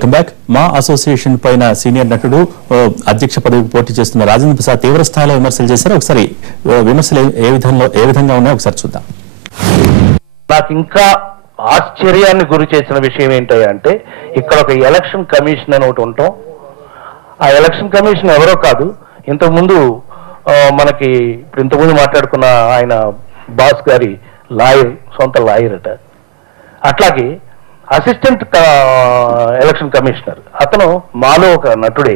Welcome back. మా association పైన senior నటుడు అధ్యక్ష పదవికి పోటీ చేస్తున్న రాజేంద్ర ప్రసాద్ తీవ్ర స్థాయిలో విమర్శలు చేశారు. ఒకసారి విమర్శలు ఏ విధంగా ఉన్నాయో ఒకసారి చూద్దాం. నాకు ఇంకా ఆశ్చర్యాన్ని గురి చేసిన విషయం ఏంటంటే ఇక్కడ ఒక ఎలక్షన్ కమిషన్ అని ఒకటి ఉంటాం. ఆ ఎలక్షన్ కమిషన్ ఎవరో కాదు, ఇంతకుముందు మనకి ఇప్పుడు ఇంతకుముందు మాట్లాడుకున్న ఆయన బాస్ గారి లాయర్, సొంత లాయర్ అట. అట్లాగే అసిస్టెంట్ ఎలక్షన్ కమిషనర్ అతను మాలో ఒక నటుడే.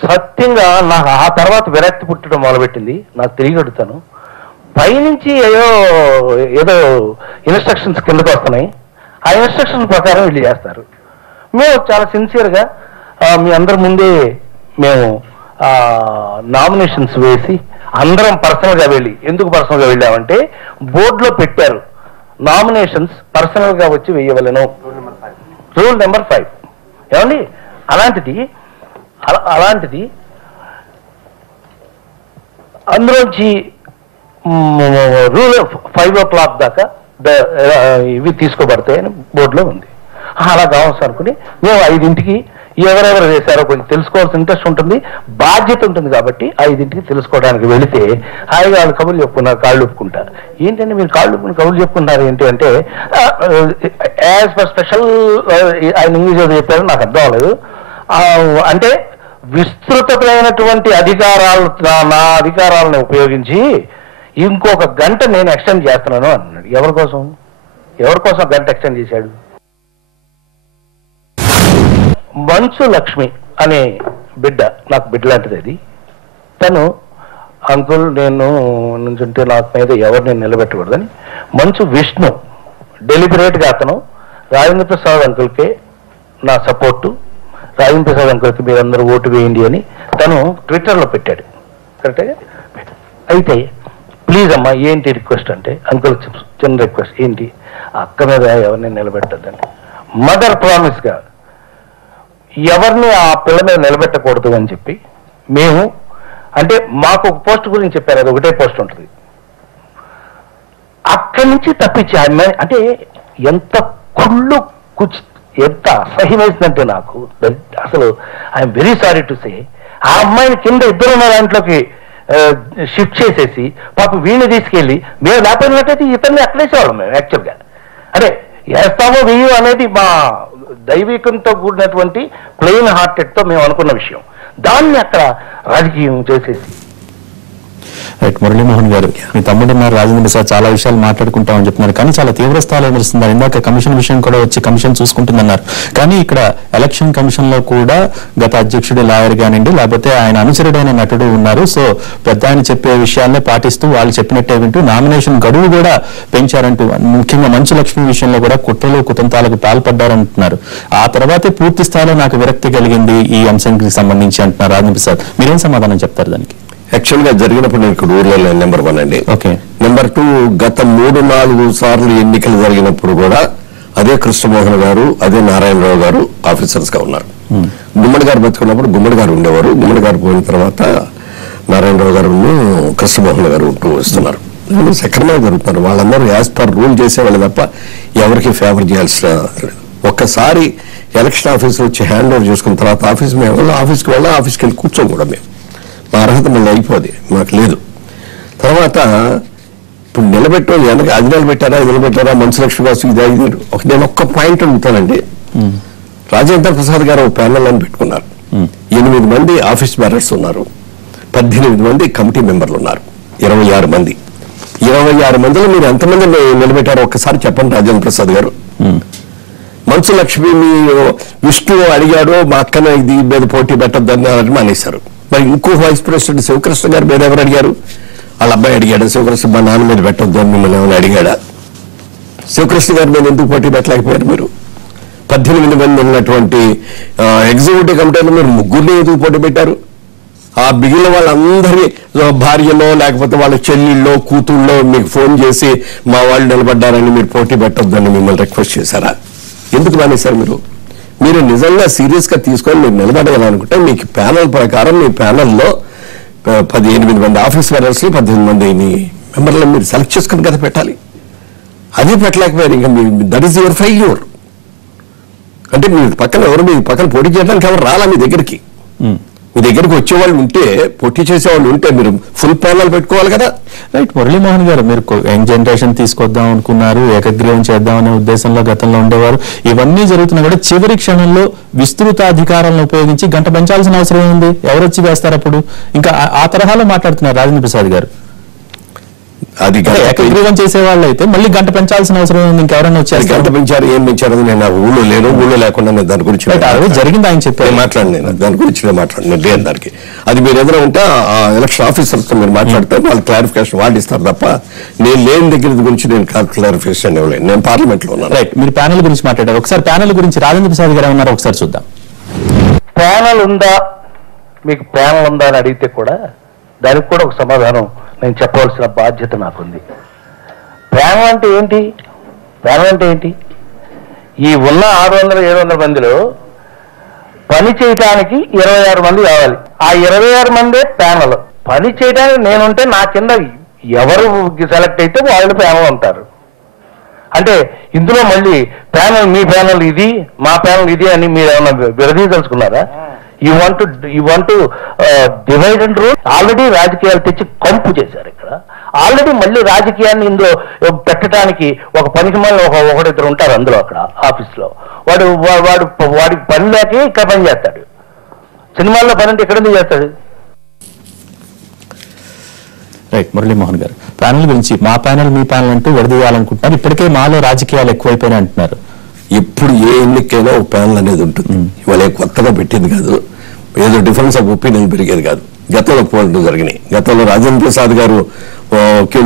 సత్యంగా నాకు ఆ తర్వాత విరక్తి పుట్టడం మొదలుపెట్టింది. నాకు తిరిగి అడుగుతాను, పైనుంచి ఏదో ఇన్స్ట్రక్షన్స్ కిందకు వస్తున్నాయి, ఆ ఇన్స్ట్రక్షన్స్ ప్రకారం వీళ్ళు చేస్తారు. మేము చాలా సిన్సియర్గా మీ అందరి ముందే మేము నామినేషన్స్ వేసి అందరం పర్సనల్గా వెళ్ళి, ఎందుకు పర్సనల్గా వెళ్ళామంటే బోర్డులో పెట్టారు నామినేషన్స్ పర్సనల్గా వచ్చి వేయవలను, రూల్ నెంబర్ 5. ఏమండి, అలాంటిది అందులోంచి రూల్ 5 o'clock దాకా ఇవి తీసుకోబడతాయని బోర్డులో ఉంది. అలా కావచ్చు అనుకుని మేము 5ంటికి ఎవరెవరు చేశారో కొంచెం తెలుసుకోవాల్సిన ఇంట్రెస్ట్ ఉంటుంది, బాధ్యత ఉంటుంది కాబట్టి 5ంటికి తెలుసుకోవడానికి వెళితే హాయిగా వాళ్ళు కబుర్లు చెప్పుకున్నారు, కాళ్ళు ఒప్పుకుంటారు. ఏంటంటే మీరు కాళ్ళు ఒప్పుకుని కబుర్లు చెప్పుకుంటారు ఏంటి అంటే యాజ్ పర్ స్పెషల్ ఆయన ఇంగ్లీష్ చెప్పారు, నాకు అర్థం అవ్వలేదు. అంటే విస్తృతమైనటువంటి అధికారాలు, నా అధికారాలను ఉపయోగించి ఇంకొక గంట నేను ఎక్స్టెండ్ చేస్తున్నాను అన్నాడు. ఎవరి కోసం గంట ఎక్స్టెండ్ చేశాడు? మంచు లక్ష్మి అనే బిడ్డ, నాకు బిడ్డ లాంటిది అది. తను అంకుల్ నేను నుంచుంటే నాకు మీద ఎవరు నేను నిలబెట్టకూడదని మంచు విష్ణు డెలిబరేట్గా అతను రాజేంద్ర ప్రసాద్ అంకుల్కే నా సపోర్టు, రాజేంద్ర ప్రసాద్ అంకుల్కి మీరందరూ ఓటు వేయండి అని తను ట్విట్టర్లో పెట్టాడు. కరెక్ట్గా అయితే ప్లీజ్ అమ్మా ఏంటి రిక్వెస్ట్ అంటే, అంకుల్ చిన్న రిక్వెస్ట్ ఏంటి, అక్క మీద ఎవరిని నిలబెట్టద్దని మదర్ ప్రామిస్గా ఎవరిని ఆ పిల్ల మీద నిలబెట్టకూడదు అని చెప్పి మేము, అంటే మాకు ఒక పోస్ట్ గురించి చెప్పారు, అది ఒకటే పోస్ట్ ఉంటుంది. అక్కడి నుంచి తప్పించి ఆమె అంటే ఎంత ఎంత అసహ్యం వేసిందంటే నాకు అసలు I'm very sorry to say, ఆ అమ్మాయిని కింద ఇద్దరున్న దాంట్లోకి షిఫ్ట్ చేసేసి పాపం వీళ్ళని తీసుకెళ్ళి మేము లేకపోయినట్టయితే ఇతన్ని అక్కడేసేవాళ్ళం మేము. యాక్చువల్గా అంటే వేస్తామో వెయ్యో అనేది మా దైవికంతో కూడినటువంటి ప్లెయిన్ హార్టెడ్తో మేము అనుకున్న విషయం, దాన్ని అక్కడ రాజకీయం చేసేసి. రైట్, మురళీమోహన్ గారు, మీ తమ్ముడున్నారు రాజేంద్ర ప్రసాద్, చాలా విషయాలు మాట్లాడుకుంటామని చెప్తున్నారు, కానీ చాలా తీవ్ర స్థాయిలో విమర్శిస్తున్నారు. ఇందాక కమిషన్ విషయం కూడా వచ్చి కమిషన్ చూసుకుంటుందన్నారు, కానీ ఇక్కడ ఎలక్షన్ కమిషన్ లో కూడా గత అధ్యక్షుడు లాయర్ కానివ్వండి, లేకపోతే ఆయన అనుచరుడైన నటుడు ఉన్నారు. సో పెద్ద ఆయన చెప్పే విషయాలనే పాటిస్తూ వాళ్ళు చెప్పినట్టే వింటూ నామినేషన్ గడువు కూడా పెంచారంటూ, ముఖ్యంగా మంచు లక్ష్మి విషయంలో కూడా కుట్రలు కుతంత్రాలకు పాల్పడ్డారంటున్నారు. ఆ తర్వాతే పూర్తి స్థాయిలో నాకు విరక్తి కలిగింది ఈ అంశానికి సంబంధించి అంటున్నారు రాజేంద్ర ప్రసాద్. మీరేం సమాధానం చెప్తారు దానికి? యాక్చువల్గా జరిగినప్పుడు నేను ఇక్కడ ఊర్లో నెంబర్ 1 అండి. నెంబర్ 2, గత 3-4 సార్లు ఎన్నికలు జరిగినప్పుడు కూడా అదే కృష్ణమోహన్ గారు, అదే నారాయణరావు గారు ఆఫీసర్స్ గా ఉన్నారు. గుమ్మడి గారు బతుకున్నప్పుడు గుమ్మడి గారు ఉండేవారు, గుమ్మడి గారు పోయిన తర్వాత నారాయణరావు గారు కృష్ణమోహన్ గారు ఉంటూ వస్తున్నారు. సక్రమంగా జరుగుతున్నారు. వాళ్ళందరూ యాజ్ పర్ రూల్ చేసేవాళ్ళు తప్ప ఎవరికి ఫేవర్ చేయాల్సిన. ఒక్కసారి ఎలక్షన్ ఆఫీసర్ వచ్చి హ్యాండ్ ఓవర్ చేసుకున్న తర్వాత ఆఫీస్కి వెళ్ళి కూర్చోం కూడా మేము, మా అర్హత మళ్ళీ అయిపోది, మాకు లేదు. తర్వాత ఇప్పుడు నిలబెట్టాలి, అది నిలబెట్టారా మంచు లక్ష్మి కోసం ఇది నేను ఒక్క పాయింట్ అడుగుతానండి. రాజేంద్ర ప్రసాద్ గారు ఒక ప్యానల్ అని పెట్టుకున్నారు. 8 మంది ఆఫీస్ బేరర్స్ ఉన్నారు, 18 మంది కమిటీ మెంబర్లు ఉన్నారు, 26 మంది. 26 మందిలో మీరు ఎంతమంది నిలబెట్టారో ఒక్కసారి చెప్పండి రాజేంద్ర ప్రసాద్ గారు. మంచు లక్ష్మి విష్ణు అడిగాడు, మా అక్కన ఇది మీద పోటీ పెట్టద్దని మానేశారు. మరి ఇంకో వైస్ ప్రెసిడెంట్ శివకృష్ణ గారు మీద ఎవరు అడిగారు? వాళ్ళ అబ్బాయి అడిగాడు, శివకృష్ణ మా నాన్న మీద పెట్టొద్దు అని మిమ్మల్ని ఏమైనా అడిగాడా? శివకృష్ణ గారి మీద ఎందుకు పోటీ పెట్టలేకపోయారు మీరు? 18 మంది ఉన్నటువంటి ఎగ్జిక్యూటివ్ కమిటీలో మీరు 3 ఎందుకు పోటీ పెట్టారు? ఆ మిగిలిన వాళ్ళందరి భార్యలో లేకపోతే వాళ్ళ చెల్లిళ్ళో కూతుళ్ళో మీకు ఫోన్ చేసి మా వాళ్ళు నిలబడ్డారని మీరు పోటీ పెట్టొద్దని మిమ్మల్ని రిక్వెస్ట్ చేశారా? ఎందుకు మానేశారు మీరు? మీరు నిజంగా సీరియస్ గా తీసుకొని మీరు నిలబడగలనుకుంటే మీకు ప్యానల్ ప్రకారం మీ ప్యానల్లో 18 మంది ఆఫీస్ బేరర్స్ 18 మంది మెంబర్లను మీరు సెలెక్ట్ చేసుకుని కదా పెట్టాలి. అది పెట్టలేకపోయారు. ఇంకా దట్ ఈస్ యువర్ ఫెయిల్యూర్. అంటే మీ పక్కన ఎవరు మీ పక్కన పోటీ చేయడానికి ఎవరు రాలా మీ దగ్గరికి? మీ దగ్గరికి వచ్చేవాళ్ళు ఉంటే, పోటీ చేసేవాళ్ళు ఉంటే మీరు ఫుల్ ప్యానల్ పెట్టుకోవాలి కదా. రైట్. మురళీమోహన్ గారు, మీరు యంగ్ జనరేషన్ తీసుకొద్దాం అనుకున్నారు, ఏకగ్రీవం చేద్దామనే ఉద్దేశంలో గతంలో ఉండేవారు. ఇవన్నీ జరుగుతున్నా కూడా చివరి క్షణంలో విస్తృత అధికారాలను ఉపయోగించి గంట పెంచాల్సిన అవసరం ఉంది. ఎవరు వచ్చి వేస్తారు అప్పుడు? ఇంకా ఆ తరహాలో మాట్లాడుతున్నారు రాజేంద్ర ప్రసాద్ గారు. అది ఏకగ్రీవం చేసేవాళ్ళు అయితే మళ్ళీ గంట పెంచాల్సిన అవసరం ఉంది. ఇంకెవరైనా వచ్చారు? గంట పెంచారు, ఏం పెంచారు? నేను ఊళ్ళో లేను, ఊళ్ళో లేకుండా నేను దాని గురించి జరిగింది ఆయన చెప్పారు. మాట్లాడిన దాని గురించి నేను మాట్లాడిన లేను దానికి. అది మీరు ఏదైనా ఉంటే ఆ ఎలక్షన్ ఆఫీసర్స్తో మీరు మాట్లాడితే వాళ్ళు క్లారిఫికేషన్ వాళ్ళు ఇస్తారు తప్ప నేను లేని దగ్గర గురించి నేను క్లారిఫికేషన్ ఇవ్వలేదు. నేను పార్లమెంట్ లో ఉన్నాను. రైట్. మీరు ప్యానల్ గురించి మాట్లాడారు. ఒకసారి ప్యానల్ గురించి రాజేంద్ర ప్రసాద్ గారు ఏమన్నారు ఒకసారి చూద్దాం. ప్యానల్ ఉందా, మీకు ప్యానల్ ఉందా అని అడిగితే కూడా దానికి కూడా ఒక సమాధానం నేను చెప్పవలసిన బాధ్యత నాకుంది. ప్యానల్ అంటే ఏంటి? ప్యానల్ అంటే ఏంటి? ఈ ఉన్న 600-700 మందిలో పని చేయటానికి 26 మంది కావాలి. ఆ 26 మందే ప్యానల్. పని చేయడానికి నేనుంటే నా కింద ఎవరు సెలెక్ట్ అయితే వాళ్ళు ప్యానల్ ఉంటారు. అంటే ఇందులో మళ్ళీ ప్యానల్, మీ ప్యానల్ ఇది, మా ప్యానల్ ఇది అని మీరు ఏమైనా విడదీయదలుచుకున్నారా? You want to divide and rule. Already రాజకీయాలు తెచ్చి కంపు చేశారు ఇక్కడ. ఆల్రెడీ మళ్ళీ రాజకీయాన్ని ఇందులో పెట్టడానికి ఒక పనికి మళ్ళీ ఒకరిద్దరు ఉంటారు అందులో అక్కడ ఆఫీస్లో. వాడికి పని లేకే ఇక్కడ పని చేస్తాడు. సినిమాల్లో పని అంటే ఎక్కడెందుకు చేస్తాడు? రైట్. మురళీమోహన్ గారు, ప్యానల్ గురించి మా ప్యానల్ మీ ప్యానల్ అంటూ విడదీయాలనుకుంటున్నారు. ఇప్పటికే మాలో రాజకీయాలు ఎక్కువైపోయినాయి అంటున్నారు. ఎప్పుడు ఏ ఎన్నికైనా ఒక ప్యానల్ అనేది ఉంటుంది. ఇవాళ కొత్తగా పెట్టింది కాదు, ఏదో డిఫరెన్స్ ఆఫ్ ఒపీనియన్ పెరిగేది కాదు. గతంలో పోటీ జరిగినాయి. గతంలో రాజేంద్ర ప్రసాద్ గారు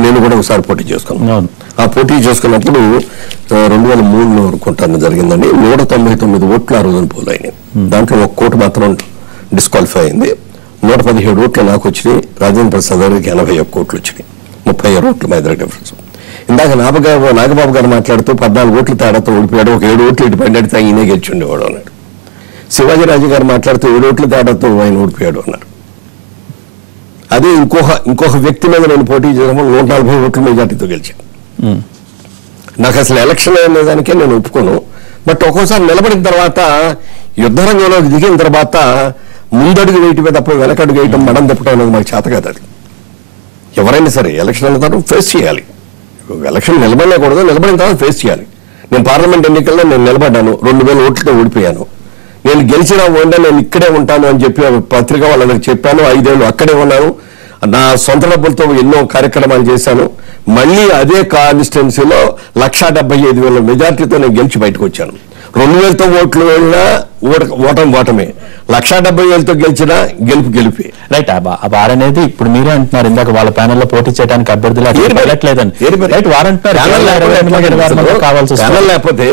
నేను కూడా ఒకసారి పోటీ చేసుకున్నాను. ఆ పోటీ చేసుకున్నప్పుడు 2003 అనుకుంటాను జరిగిందండి. 199 ఓట్లు ఆ రోజున పోల్ అయినాయి. దాంట్లో 1 ఓటు మాత్రం డిస్క్వాలిఫై అయింది. 117 ఓట్లు నాకు వచ్చినాయి. రాజేంద్ర ప్రసాద్ గారికి 81 ఓట్లు వచ్చినాయి. 36 ఓట్లు మా ఇద్దరు డిఫరెన్స్. ఇందాక నాగబాబు గారు మాట్లాడుతూ 14 ఓట్ల తేడాతో ఓడిపోయాడు, ఒక 7 ఓట్లు ఇటు పడితే ఈయనే గెలిచిండేవాడు అన్నాడు. శివాజీరాజు గారు మాట్లాడుతూ 7 ఓట్ల తేడాతో ఆయన ఓడిపోయాడు అన్నారు. అదే ఇంకొక వ్యక్తి మీద నేను పోటీ చేయడం 140 ఓట్ల మెజార్టీతో గెలిచాను. నాకు అసలు ఎలక్షన్ అనే దానికే నేను ఒప్పుకోను. బట్ ఒక్కోసారి నిలబడిన తర్వాత యుద్ధ రంగంలోకి దిగిన తర్వాత ముందడుగు వేయటమే తప్ప వెనకడుగు వేయటం, మడం తిప్పటం అనేది మాకు చేత కాదు. అది ఎవరైనా సరే ఎలక్షన్ అనే తర్వాత ఫేస్ చేయాలి. ఎలక్షన్ నిలబడలేకూడదు, నిలబడిన తర్వాత ఫేస్ చేయాలి. నేను పార్లమెంట్ ఎన్నికల్లో నేను నిలబడ్డాను, 2000 ఓట్లతో ఓడిపోయాను. నేను గెలిచిన ఓండా నేను ఇక్కడే ఉంటాను అని చెప్పి పత్రిక వాళ్ళకి చెప్పాను. 5 ఏళ్ళు అక్కడే ఉన్నాను. నా సొంత డబ్బులతో ఎన్నో కార్యక్రమాలు చేశాను. మళ్ళీ అదే కాన్స్టిట్యున్సీలో 1,75,000 మెజార్టీతో నేను గెలిచి బయటకు వచ్చాను. 2,000తో ఓట్లు వెళ్ళినా ఓటమే, 1,70,000తో గెలిచినా గెలిపి. రైట్. ఆ బార్ అనేది ఇప్పుడు మీరే అంటున్నారు, ఇందాక వాళ్ళ ప్యానెల్లో పోటీ చేయడానికి అభ్యర్థులు వెళ్ళట్లేదని. లేకపోతే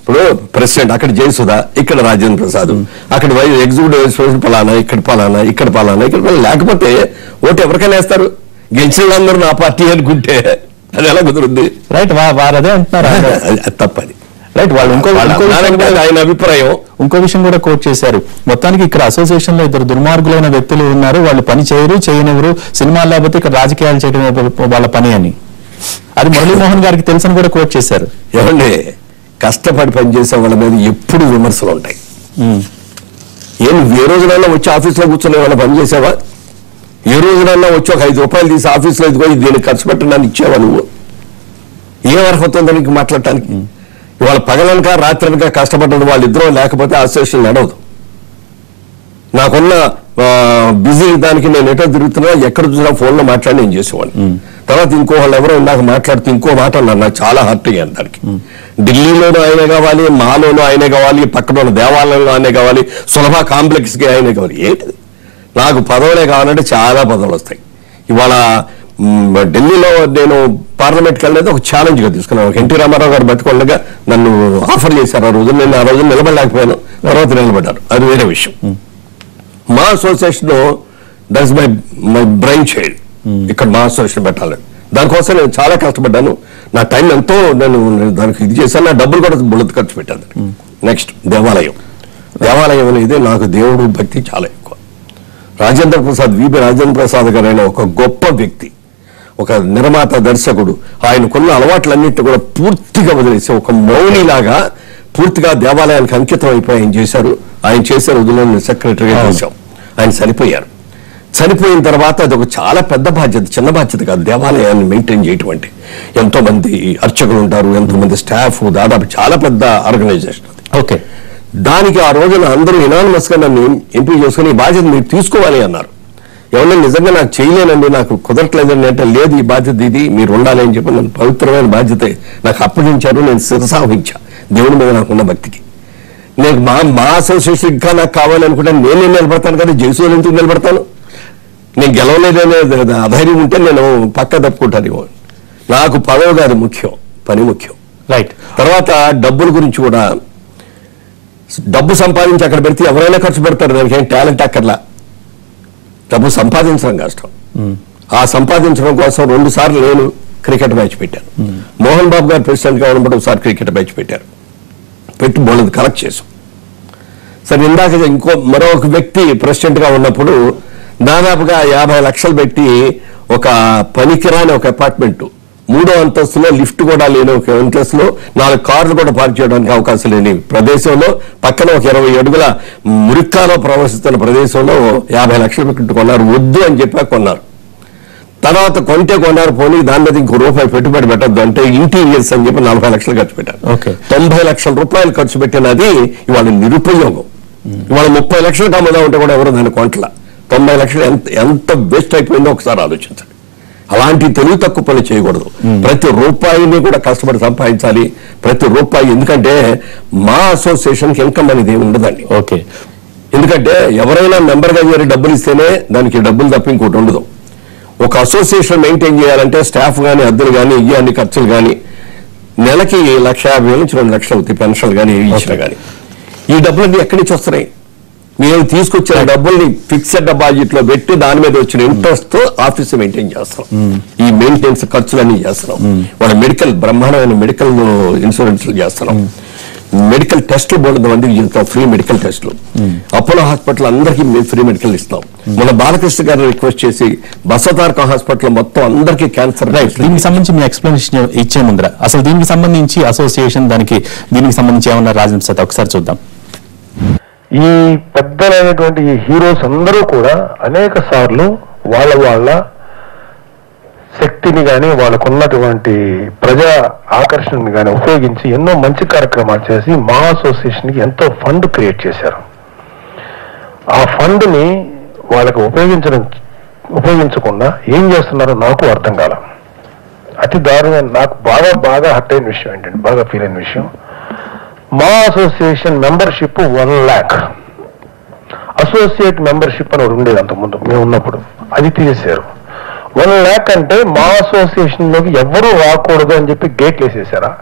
ఇప్పుడు ప్రెసిడెంట్ అక్కడ జయసుధా, ఇక్కడ రాజేంద్ర ప్రసాద్, అక్కడ ఎగ్జిక్యూటివ్ వైస్ ప్రెసిడెంట్ పలానా, ఇక్కడ పలానా, ఇక్కడ పలానా, ఇక్కడ లేకపోతే ఓటు ఎవరికైనా వేస్తారు? గెలిచిన వాళ్ళందరూ నా పార్టీ అనుకుంటే అది ఎలా కుదురుద్ది? రైట్. వారు అదే అంటున్నారు. తప్పది. రైట్. వాళ్ళు ఆయన అభిప్రాయం. ఇంకో విషయం కూడా కోట్ చేశారు. మొత్తానికి ఇక్కడ అసోసియేషన్ లో 2 దుర్మార్గులైన వ్యక్తులు ఉన్నారు, వాళ్ళు పని చేయనివ్వరు, సినిమాలు లేకపోతే ఇక్కడ రాజకీయాలు చేయడం వాళ్ళ పని అని. అది మురళీమోహన్ గారికి తెలుసని కూడా కోట్ చేశారు. ఏమండి, కష్టపడి పనిచేసే వాళ్ళ మీద ఎప్పుడు విమర్శలు ఉంటాయి. ఏ రోజునైనా వచ్చి ఆఫీస్లో కూర్చొని వాళ్ళ పని చేసావా? ఏ రోజునైనా వచ్చి ఒక 5 రూపాయలు తీసి ఆఫీస్లో ఇదిగో దీనికి ఖర్చు పెట్టడానికి ఇచ్చావా? నువ్వు ఏం అర్హత ఉందో నీకు మాట్లాడటానికి? ఇవాళ పగలనక రాత్రనక కష్టపడ్డది వాళ్ళిద్దరూ లేకపోతే అసోసియేషన్ నడవదు. నాకున్న బిజీ దానికి నేను ఎటో తిరుగుతున్నా, ఎక్కడ చూసినా ఫోన్లో మాట్లాడి నేను చేసేవాడిని. తర్వాత ఇంకో వాళ్ళు ఎవరో నాకు మాట్లాడుతూ ఇంకో మాట అన్నారు, నాకు చాలా హార్ట్ అయ్యాను దానికి. ఢిల్లీలోనూ ఆయనే కావాలి, మాలోనూ ఆయనే కావాలి, పక్కన ఉన్న దేవాలయంలో ఆయనే కావాలి, సులభ కాంప్లెక్స్కి ఆయనే కావాలి. ఏంటిది? నాకు పదవులే కావాలంటే చాలా పదవులు వస్తాయి. ఇవాళ ఢిల్లీలో నేను పార్లమెంట్కి వెళ్ళేది ఒక ఛాలెంజ్గా తీసుకున్నాను. ఎన్టీ రామారావు గారు బతికొండగా నన్ను ఆఫర్ చేశారు. ఆ రోజు నేను నిలబడలేకపోయాను, తర్వాత నిలబడ్డాను, అది వేరే విషయం. మా association that's my brain child. ఇక్కడ మా అసోసియేషన్ పెట్టాలని దానికోసం నేను చాలా కష్టపడ్డాను. నా టైం ఎంతో నేను దానికి ఇది చేశాను. నా డబ్బులు కూడా బుల్లెత్ ఖర్చు పెట్టాను. నెక్స్ట్ దేవాలయం అనేది నాకు దేవుడు భక్తి చాలా ఎక్కువ. రాజేంద్ర ప్రసాద్, విబి రాజేంద్ర ప్రసాద్ గారు అయిన ఒక గొప్ప వ్యక్తి, ఒక నిర్మాత, దర్శకుడు. ఆయనకున్న అలవాట్లన్నింటినీ కూడా పూర్తిగా వదిలేసి ఒక మౌనిలాగా పూర్తిగా దేవాలయానికి అంకితం అయిపోయి ఆయన చేశారు. ఆయన చేసే రోజుల్లో సెక్రటరీగా చేశాం. ఆయన చనిపోయిన తర్వాత అది ఒక చాలా పెద్ద బాధ్యత, చిన్న బాధ్యత కాదు. దేవాలయాన్ని మెయింటైన్ చేయటం అంటే ఎంతో మంది అర్చకులు ఉంటారు, ఎంతో మంది స్టాఫ్, దాదాపు చాలా పెద్ద ఆర్గనైజేషన్. ఓకే, దానికి ఆ రోజున అందరూ ఇనానిమస్ గా నన్ను ఎంపిక చేసుకుని ఈ బాధ్యత మీరు తీసుకోవాలి అన్నారు. ఎవరైనా నిజంగా నాకు చేయలేనండి, నాకు కుదరట్లేదండి అంటే, లేదు ఈ బాధ్యత ఇది మీరు ఉండాలి అని చెప్పి నన్ను పవిత్రమైన బాధ్యత నాకు అప్పగించారు. నేను శిరసావహించా దేవుని మీద నాకున్న భక్తికి. నేను మా అసోసియేషన్ ఇంకా నాకు కావాలనుకుంటాను, నేనే నిలబడతాను కదా, జేసూలు ఎందుకు నిలబడతాను? నేను గెలవలేదనే అధైర్యం ఉంటే నేను పక్క తప్పుకుంటాను. నాకు పదవి కాదు ముఖ్యం, పని ముఖ్యం. రైట్. తర్వాత డబ్బుల గురించి కూడా, డబ్బు సంపాదించి అక్కడ పెడితే ఎవరైనా ఖర్చు పెడతారు, దానికి ఏం టాలెంట్ అక్కర్లా. డబ్బు సంపాదించడం కష్టం. ఆ సంపాదించడం కోసం 2 సార్లు నేను క్రికెట్ మ్యాచ్ పెట్టాను. మోహన్ బాబు గారు ప్రెసిడెంట్ గా ఉన్నప్పుడు ఒకసారి క్రికెట్ మ్యాచ్ పెట్టి బోల్డ్ కలెక్ట్ చేశాం. సరే, ఇందాక మరొక వ్యక్తి ప్రెసిడెంట్ గా ఉన్నప్పుడు దాదాపుగా 50 లక్షలు పెట్టి ఒక పనికిరాని ఒక అపార్ట్మెంట్ 3వ అంతస్తులో లిఫ్ట్ కూడా లేని ఒక అంతస్తులో 4 కార్లు కూడా పార్క్ చేయడానికి అవకాశం లేని ప్రదేశంలో, పక్కన ఒక 20 అడుగుల మురిక్కాలో ప్రవహిస్తున్న ప్రదేశంలో 50 లక్షలు పెట్టి కొన్నారు. వద్దు అని చెప్పి కొన్నారు. తర్వాత కొన్నారు, పోనీ దాని మీద ఇంకో రూపాయి పెట్టుబడి పెట్టద్దు అంటే ఇంటీరియర్స్ అని చెప్పి 40 లక్షలు ఖర్చు పెట్టారు. 90 లక్షల రూపాయలు ఖర్చు పెట్టినది ఇవాళ నిరుపయోగం. ఇవాళ 30 లక్షలు కమ్మదా ఉంటే కూడా ఎవరు దాన్ని కొంటల. 90 లక్షలు ఎంత వేస్ట్ అయిపోయిందో ఒకసారి ఆలోచించండి. అలాంటి తెలివి తక్కువ పనులు చేయకూడదు. ప్రతి రూపాయిని కూడా కష్టపడి సంపాదించాలి. ప్రతి రూపాయి, ఎందుకంటే మా అసోసియేషన్కి ఇన్కమ్ అనేది ఏమి ఉండదండి. ఓకే, ఎందుకంటే ఎవరైనా మెంబర్గా చేరి డబ్బులు ఇస్తేనే దానికి డబ్బులు తప్ప ఇంకోటి ఉండదు. ఒక అసోసియేషన్ మెయింటైన్ చేయాలంటే స్టాఫ్ కానీ, అద్దెలు కానీ, అన్ని ఖర్చులు కానీ నెలకి 1,50,000 నుంచి 2 లక్షలు అవుతాయి. పెన్షన్లు కానీ ఇచ్చినా కానీ ఈ డబ్బులన్నీ ఎక్కడి నుంచి వస్తున్నాయి? మేము తీసుకొచ్చిన డబ్బుల్ని ఫిక్స్డ్ డిపాజిట్ లో పెట్టి దాని మీద వచ్చిన ఇంట్రెస్ట్ తో ఆఫీస్ మెయింటైన్ చేస్తాం. ఈ మెయింటెనెన్స్ ఖర్చులన్నీ చేస్తున్నాం. వాళ్ళ మెడికల్, బ్రహ్మాండమైన మెడికల్ ఇన్సూరెన్స్ చేస్తున్నాం. మెడికల్ టెస్టులు బోర్డు మందికి చేస్తాం, ఫ్రీ మెడికల్ టెస్టులు. అపోలో హాస్పిటల్ అందరికీ ఫ్రీ మెడికల్ ఇస్తాం. మన బాలకృష్ణ గారిని రిక్వెస్ట్ చేసి బసవతారక హాస్పిటల్ మొత్తం అందరికీ క్యాన్సర్. దీనికి సంబంధించి మీ ఎక్స్ప్లెనేషన్ ఇచ్చే ముందర అసలు దీనికి సంబంధించి అసోసియేషన్ దీనికి సంబంధించి ఏమన్నా రాజేంద్ర సార్ ఒకసారి చూద్దాం. ఈ పెద్దలైనటువంటి ఈ హీరోస్ అందరూ కూడా అనేక సార్లు వాళ్ళ శక్తిని కానీ, వాళ్ళకున్నటువంటి ప్రజా ఆకర్షణని కానీ ఉపయోగించి ఎన్నో మంచి కార్యక్రమాలు చేసి మా అసోసియేషన్కి ఎంతో ఫండ్ క్రియేట్ చేశారు. ఆ ఫండ్ని వాళ్ళకి ఉపయోగించకుండా ఏం చేస్తున్నారో నాకు అర్థం కాల. అతి దారుణంగా నాకు బాగా హర్ట్ అయిన విషయం ఏంటంటే, బాగా ఫీల్ అయిన విషయం, మా association membership 1 lakh. Associate membership అని ఒకటి ఉండేది అంతకుముందు మేము ఉన్నప్పుడు, అది తీసేశారు. 1 lakh అంటే మా అసోసియేషన్ లోకి ఎవరూ రాకూడదు అని చెప్పి గేట్లు వేసేసారా?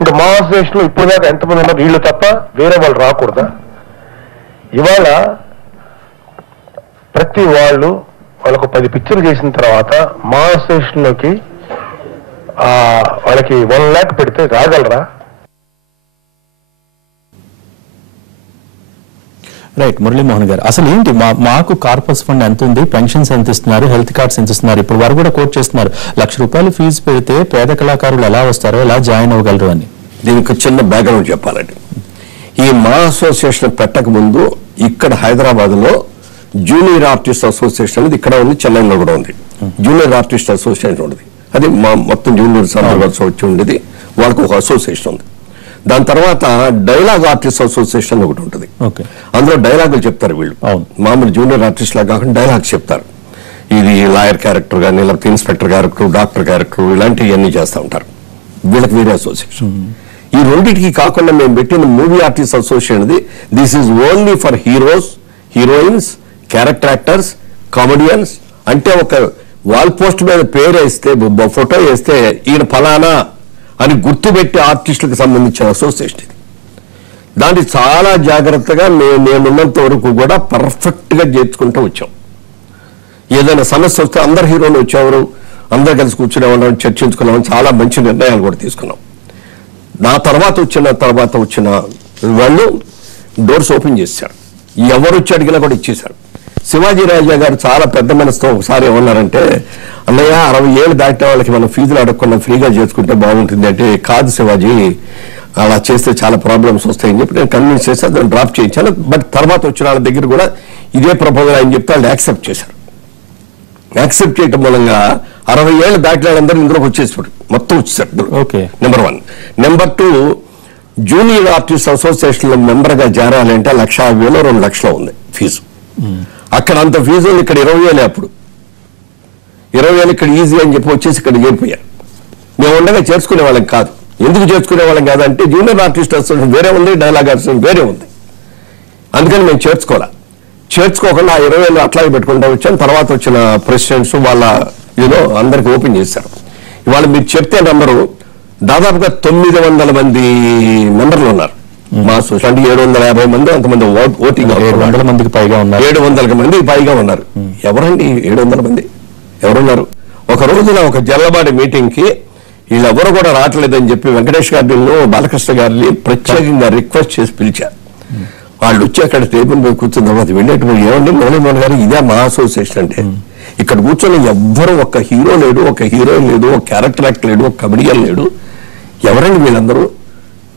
ఇంకా మా అసోసియేషన్ లో ఇప్పుడు దాకా ఎంతమంది ఉన్నారు, వీళ్ళు తప్ప వేరే వాళ్ళు రాకూడదా? ఇవాళ ప్రతి వాళ్ళకు 10 పిక్చర్లు చేసిన తర్వాత మా అసోసియేషన్ లోకి వాళ్ళకి 1 lakh పెడితే రాగలరా? రైట్. మురళీమోహన్ గారు, అసలు ఏంటి మాకు కార్పస్ ఫండ్ ఎంత ఉంది, పెన్షన్స్ ఎంత ఇస్తున్నారు, హెల్త్ కార్డ్స్ ఎంత ఇస్తున్నారు, ఇప్పుడు వారు కూడా కోట్ చేస్తున్నారు 1,00,000 రూపాయలు ఫీజు పెడితే పేద కళాకారులు ఎలా వస్తారో, ఎలా జాయిన్ అవ్వగలరు అని. దీనికి చిన్న బ్యాక్గ్రౌండ్ చెప్పాలండి. ఈ మా అసోసియేషన్ పెట్టక ముందు ఇక్కడ హైదరాబాద్ లో జూనియర్ ఆర్టిస్ట్ అసోసియేషన్ అనేది ఇక్కడ ఉంది, చెన్నైలో కూడా ఉంది. జూనియర్ ఆర్టిస్ట్ అసోసియేషన్ ఉంది, అది మొత్తం జూనియర్స్ వచ్చి ఉండేది. వాళ్ళకు ఒక అసోసియేషన్ ఉంది. దాని తర్వాత డైలాగ్ ఆర్టిస్ట్ అసోసియేషన్ ఒకటి ఉంటుంది. అందులో డైలాగులు చెప్తారు వీళ్ళు. మామూలు జూనియర్ ఆర్టిస్ట్ లా కాకుండా డైలాగ్స్ చెప్తారు. ఇది లాయర్ క్యారెక్టర్ కానీ, లేకపోతే ఇన్స్పెక్టర్ క్యారెక్టర్, డాక్టర్ క్యారెక్టర్, ఇలాంటివన్నీ చేస్తూ ఉంటారు. వీళ్ళకి వేరే అసోసియేషన్. ఈ రెండింటికి కాకుండా మేము పెట్టిన movie artist association, this is only for heroes, heroines, character actors, comedians. అంటే ఒక వాల్ పోస్ట్ మీద పేరు వేస్తే, ఫోటో వేస్తే ఈయన ఫలానా అని గుర్తుపెట్టి ఆర్టిస్టులకు సంబంధించిన అసోసియేషన్ ఇది. దాన్ని చాలా జాగ్రత్తగా నేనున్నంత వరకు కూడా పర్ఫెక్ట్ గా చేర్చుకుంటూ వచ్చాం. ఏదైనా సమస్య వస్తే అందరు హీరోలు వచ్చేవారు, అందరు కలిసి కూర్చునేవాళ్ళం, చర్చించుకున్నాం, చాలా మంచి నిర్ణయాలు కూడా తీసుకున్నాం. నా తర్వాత వచ్చిన వాళ్ళు డోర్స్ ఓపెన్ చేశారు. ఎవరు వచ్చి అడిగినా కూడా ఇచ్చేశారు. శివాజీ రాజా గారు చాలా పెద్ద మనసుతో ఒకసారి ఏమన్నారంటే, అన్నయ్య 60 ఏళ్ళు దాటిన వాళ్ళకి మనం ఫీజులు అడగకుండా ఫ్రీగా చేసుకుంటే బాగుంటుంది అంటే, కాదు శివాజీ, అలా చేస్తే చాలా ప్రాబ్లమ్స్ వస్తాయని చెప్పి నేను కన్విన్స్ చేసి దాన్ని డ్రాప్ చేయించాను. బట్ తర్వాత వచ్చిన వాళ్ళ దగ్గర కూడా ఇదే ప్రపోజల్ అని చెప్తే వాళ్ళు యాక్సెప్ట్ చేశారు. యాక్సెప్ట్ చేయడం మూలంగా 60 ఏళ్ళు దాటిన వాళ్ళందరూ ఇందులోకి వచ్చేసారు, మొత్తం వచ్చేసారు. Number 1. Number 2, junior artist association లో మెంబర్ గా చేరాలి అంటే 1,50,000 2 లక్షలు ఉంది ఫీజు. అక్కడ అంత ఫీజు ఉంది, ఇక్కడ 20,000. అప్పుడు 20,000 ఇక్కడ ఈజీ అని చెప్పి వచ్చేసి ఇక్కడ చేరిపోయారు. మేము ఉండగా చేర్చుకునే వాళ్ళం కాదు. ఎందుకు చేర్చుకునే వాళ్ళం కాదంటే జూనియర్ ఆర్టిస్ట్ అసోసియేషన్ వేరే ఉంది, డైలాగ్ అసోసియేషన్ వేరే ఉంది. అందుకని మేము చేర్చుకోకుండా ఆ 20,000 అట్లాగే పెట్టుకుంటూ వచ్చాను. తర్వాత వచ్చిన ప్రెసిడెంట్స్ వాళ్ళ అందరికి ఓపెన్ చేశారు. ఇవాళ మీరు చెప్తే నంబరు దాదాపుగా 900 మంది మెంబర్లు ఉన్నారు మా అసోసియేషన్. అంటే 750 మంది అంతమంది ఓటింగ్ 700 మందికి పైగా ఉన్నారు. 700 మందికి పైగా ఉన్నారు. ఎవరండి 700 మంది? ఎవరున్నారు? ఒక రోజున ఒక జల్లబాటి మీటింగ్ కి వీళ్ళెవరు కూడా రావట్లేదని చెప్పి వెంకటేష్ గారిని బాలకృష్ణ గారిని ప్రత్యేకంగా రిక్వెస్ట్ చేసి పిలిచారు. వాళ్ళు వచ్చి అక్కడ టేబుల్ మీద కూర్చున్న తర్వాత వెళ్ళేటప్పుడు ఏమండి మురళీమోహన్ గారు ఇదే మా అసోసియేషన్ అంటే, ఇక్కడ కూర్చొని ఎవ్వరు ఒక హీరో లేడు, ఒక హీరోయిన్ లేదు, ఒక క్యారెక్టర్ యాక్టర్ లేడు, ఒక కమెడియన్ లేడు. ఎవరండి వీళ్ళందరూ?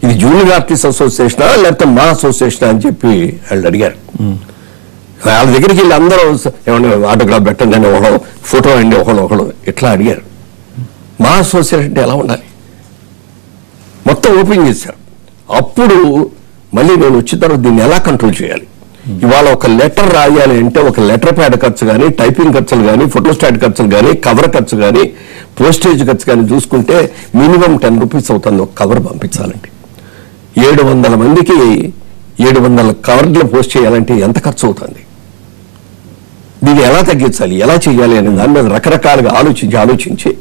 ఇది జూనియర్ ఆర్టిస్ట్ అసోసియేషనా లేకపోతే మా అసోసియేషనా అని చెప్పి వాళ్ళు అడిగారు. వాళ్ళ దగ్గరికి వీళ్ళందరూ ఏమన్నా ఆటోగ్రాఫ్ పెట్టండి అని ఒకడు, ఫోటో అండి ఒకడు ఇట్లా అడిగారు. మా అసోసియేషన్ అంటే ఎలా ఉండాలి? మొత్తం ఓపెన్ చేశారు. అప్పుడు మళ్ళీ నేను వచ్చిన తర్వాత దీన్ని ఎలా కంట్రోల్ చేయాలి? ఇవాళ ఒక లెటర్ రాయాలి అంటే ఒక లెటర్ ప్యాడ్ ఖర్చు కానీ, టైపింగ్ ఖర్చులు కానీ, ఫోటోస్టాట్ ఖర్చులు కానీ, కవర్ ఖర్చు కానీ, పోస్టేజ్ ఖర్చు కానీ చూసుకుంటే మినిమం 10 రూపీస్ అవుతుంది ఒక కవర్ పంపించాలంటే. 700 మందికి 700 కవర్లు పోస్ట్ చేయాలంటే ఎంత ఖర్చు అవుతుంది? దీన్ని ఎలా తగ్గించాలి, ఎలా చేయాలి అనే దాని మీద రకరకాలుగా ఆలోచించి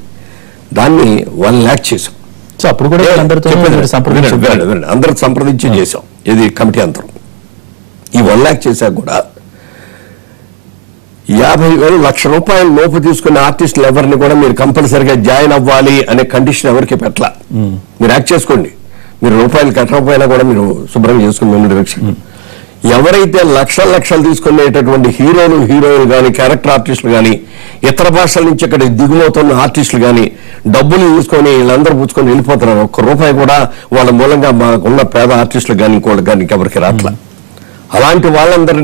దాన్ని 1 lakh చేసాం. సో అప్పుడు కూడా అందరూ సంప్రదించి చేసాం. ఇది కమిటీ అంతరం. ఈ 1 lakh చేశాక కూడా 50,000 1,00,000 రూపాయలు లోపు తీసుకున్న ఆర్టిస్టులు ఎవరిని కూడా మీరు కంపల్సరిగా జాయిన్ అవ్వాలి అనే కండిషన్ ఎవరికి పెట్టలా. మీరు యాక్ట్ చేసుకోండి, మీరు రూపాయలు కట్టకపోయినా కూడా మీరు శుభ్రంగా చేసుకుని మేము డైరెక్షన్. ఎవరైతే లక్షలు తీసుకునేటటువంటి హీరోలు హీరోయిన్లు కానీ, క్యారెక్టర్ ఆర్టిస్టులు కానీ, ఇతర భాషల నుంచి ఇక్కడ దిగుమవుతున్న ఆర్టిస్టులు కానీ డబ్బులు తీసుకొని వీళ్ళందరూ పుచ్చుకొని వెళ్ళిపోతున్నారు. 1 రూపాయి కూడా వాళ్ళ మూలంగా మాకున్న పేద ఆర్టిస్టులు కానీ ఇంకోటి కానీ ఎవరికి రాట్లా. అలాంటి వాళ్ళందరి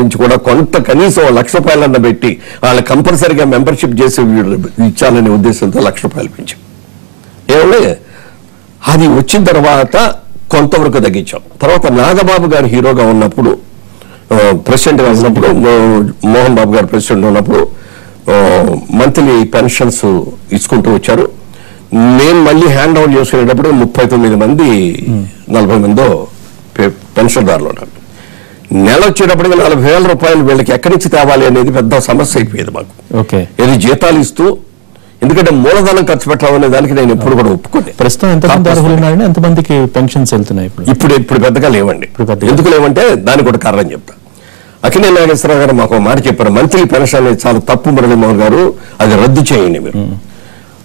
నుంచి కూడా కొంత కనీసం 1,00,000 రూపాయలన్న పెట్టి వాళ్ళు కంపల్సరీగా మెంబర్షిప్ చేసి ఇచ్చాలనే ఉద్దేశంతో 1,00,000 రూపాయలు పెంచాం. ఏమంటే అది వచ్చిన తర్వాత కొంతవరకు తగ్గించాం. తర్వాత నాగబాబు గారు హీరోగా ఉన్నప్పుడు, ప్రెసిడెంట్ గా ఉన్నప్పుడు, మోహన్ బాబు గారు ప్రెసిడెంట్ ఉన్నప్పుడు మంత్లీ పెన్షన్స్ ఇచ్చుకుంటూ వచ్చారు. నేను మళ్ళీ హ్యాండ్ ఓవర్ చేసుకునేటప్పుడు 39 మంది 40 మందో పెన్షన్దారులు ఉన్నారు. నెల వచ్చేటప్పటికి 40,000 రూపాయలు వీళ్ళకి ఎక్కడి నుంచి తేవాలి అనేది పెద్ద సమస్య అయిపోయేది మాకు. ఇది జీతాలు ఇస్తూ, ఎందుకంటే మూలధనం ఖర్చు పెట్టాలనే దానికి నేను ఎప్పుడు కూడా ఒప్పుకోండి. ప్రస్తుతం ఎంతమందికి పెన్షన్స్ వెళ్తున్నాయి? ఇప్పుడు పెద్దగా లేవండి. ఎందుకు లేవంటే దానికి కూడా కారణం చెప్తా. అక్కినేని నాగేశ్వరరావు గారు మాకు మాట చెప్పారు, మంత్లీ పెన్షన్ అనేది చాలా తప్పు మురళీమోహన్ గారు, అది రద్దు చేయండి మీరు.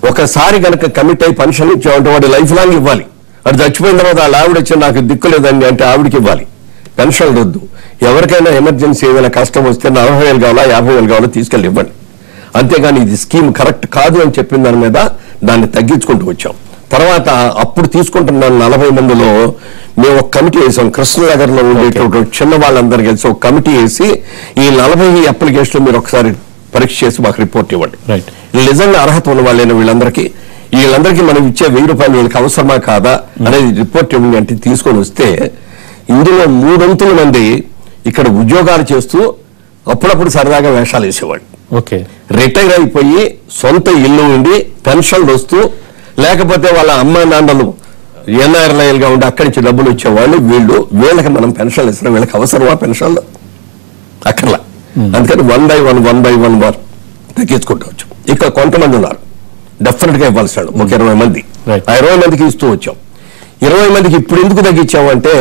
ఒకసారి కనుక కమిట్ అయి పెన్షన్ ఇచ్చామంటే వాడు లైఫ్ లాంగ్ ఇవ్వాలి. వాడు చచ్చిపోయిన తర్వాత వాళ్ళ ఆవిడ వచ్చి నాకు దిక్కు లేదండి అంటే ఆవిడకి ఇవ్వాలి. పెన్షన్ వద్దు. ఎవరికైనా ఎమర్జెన్సీ ఏదైనా కష్టం వస్తే 40,000 కావాలా 50,000 కావాలో తీసుకెళ్ళి ఇవ్వండి. అంతేగాని ఇది స్కీమ్ కరెక్ట్ కాదు అని చెప్పిన దాని మీద దాన్ని తగ్గించుకుంటూ వచ్చాం. తర్వాత అప్పుడు తీసుకుంటున్న 40 మందిలో మేము ఒక కమిటీ వేసాం. కృష్ణనగర్ లో ఉండేటువంటి చిన్న వాళ్ళందరూ కలిసి ఒక కమిటీ వేసి ఈ 40 అప్లికేషన్లు మీరు ఒకసారి పరీక్ష చేసి మాకు రిపోర్ట్ ఇవ్వండి. నిజంగా అర్హత ఉన్న వాళ్ళైన వీళ్ళందరికీ మనం ఇచ్చే 1,000 రూపాయలు వీళ్ళకి అవసరమా కాదా అనేది రిపోర్ట్ ఇవ్వండి అంటే తీసుకొని వస్తే ఇందులో 3/4 మంది ఇక్కడ ఉద్యోగాలు చేస్తూ అప్పుడప్పుడు సరదాగా వేషాలు వేసేవాళ్ళు. రిటైర్ అయిపోయి సొంత ఇల్లు ఉండి పెన్షన్లు వస్తూ, లేకపోతే వాళ్ళ అమ్మ నాన్నలు ఎన్ఆర్ఐలుగా ఉండి అక్కడి నుంచి డబ్బులు వచ్చేవాళ్ళు. వీళ్ళకి మనం పెన్షన్లు ఇస్తున్నాం. వీళ్ళకి అవసరమా పెన్షన్లు? అక్కర్లా. అందుకని 1 by 1 వారు తగ్గించుకుంటూ వచ్చాం. ఇక్కడ కొంతమంది ఉన్నారు డెఫినెట్ గా ఇవ్వాల్సి ఒక 20 మంది. ఆ 20 మందికి ఇస్తూ వచ్చాం. 20 మందికి ఇప్పుడు ఎందుకు తగ్గించామంటే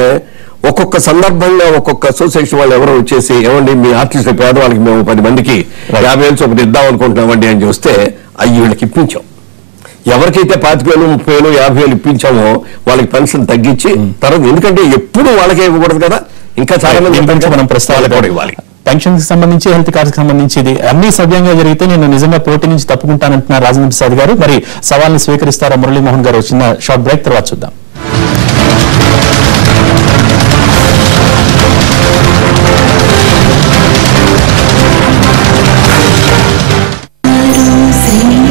ఒక్కొక్క సందర్భంగా ఒక్కొక్క అసోసియేషన్ వాళ్ళు ఎవరో వచ్చేసి ఏమండి మీ ఆర్టిస్ట్ పేదవాళ్ళకి మేము 10 మందికి 50,000 చొప్పున ఇద్దాం అనుకుంటున్నామండి అని చూస్తే అవి వీళ్ళకి ఇప్పించాం. ఎవరికైతే 25,000, 30,000, 50,000 ఇప్పించామో వాళ్ళకి పెన్షన్ తగ్గించి తర్వాత, ఎందుకంటే ఎప్పుడు వాళ్ళకే ఇవ్వకూడదు కదా, ఇంకా చాలా మంది మనం ప్రస్తావన ఇవ్వాలి. పెన్షన్ కి సంబంధించి, హెల్త్ కార్డ్ కి సంబంధించి ఇది అన్ని సవ్యంగా జరిగితే నేను నిజంగా పోటీ నుంచి తప్పుకుంటానంటున్నారు రాజేంద్ర ప్రసాద్ గారు. మరి సవాల్ని స్వీకరిస్తారా మురళీమోహన్ గారు? చిన్న షార్ట్ బ్రేక్ తర్వాత చూద్దాం.